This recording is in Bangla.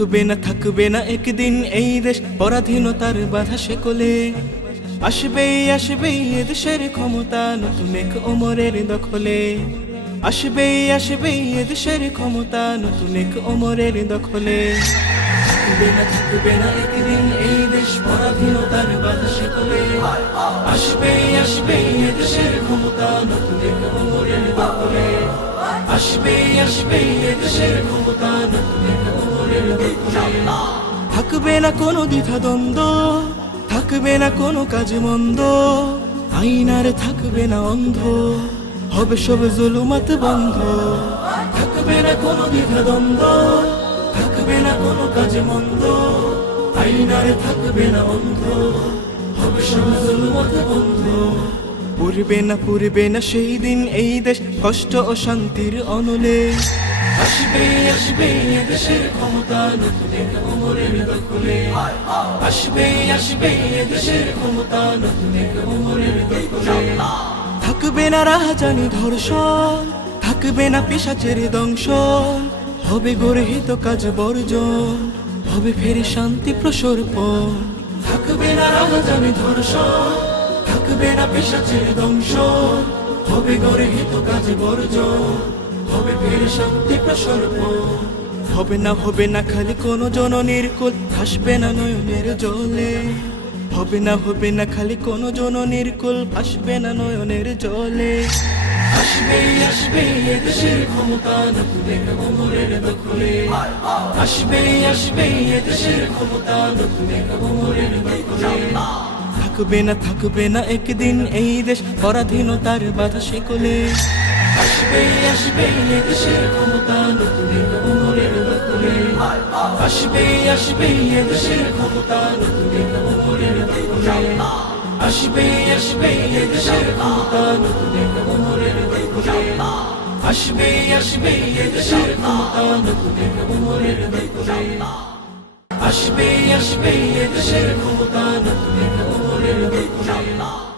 থাকবে না থাকবে না একদিন এই দেশ। পরাধীনতার বাধা সেকলে আসবেই আসবেই এদেশের ক্ষমতা, নতুন এক ওমরের দখলে। আসবেই আসবেই এদেশের ক্ষমতা, নতুন এক ওমরের দখলে। থাকবে না থাকবে না একদিন এই দেশ। পরাধীনতার বাধা সেকলে আসবেই আসবেই এদেশের ক্ষমতা, নতুন এক ওমরের দখলে। আসবেই আসবেই এদেশের ক্ষমতা, নতুন এক থাকবে না কোনো দ্বিধা দ্বন্দ্ব, থাকবে না কোনো কাজ মন্দ, আইনার থাকবে না অন্ধ, হবে সব জুলুমাত বন্ধ। থাকবে না কোনো দ্বিধা দ্বন্দ্ব, থাকবে না কোনো কাজ মন্দ, আইনার থাকবে না অন্ধ, হবে সব জুলুমাত বন্ধ। পুরবে না পুরবে না সেই দিন এই দেশ কষ্ট ও শান্তির অনলে। আসবে আসবে দেশের ক্ষমতা নতুন এক দখলে আসবে আসবে দেশের ক্ষমতা নতুন এক দখলে থাকবে না রাহাজানি ধর্ষণ, থাকবে না পিসাচের দংশন, হবে গর্হিত কাজ বর্জন, হবে ফেরি শান্তি প্রসর্পণ। থাকবে না রাহাজানি ধর্ষণ, থাকবে না পিসাচের দংশন, হবে গর্হিত কাজ বর্জন হবে না হবে না খালি কোনো জননীর কোল, ভাসবে না নয়নের জলে। হবে না হবে না খালি কোনো জননীর কোল, ভাসবে না নয়নের জলে। থাকবে না থাকবে না একদিন এই দেশ, পরাধীনতার বাধা সেকলে। আসবে আসবে এদেশের ক্ষমতা নতুন এক ওমরের দখলে আসবে আসবে এদেশের ক্ষমতা নতুন এক ওমরের দখলে আসবে আসবে এদেশের ক্ষমতা নতুন এক ওমরের দখলে আসবে আসবে এদেশের ক্ষমতা নতুন এক ওমরের দখলে আসবে আসবে এদেশের ক্ষমতা নতুন ওমরের দখলে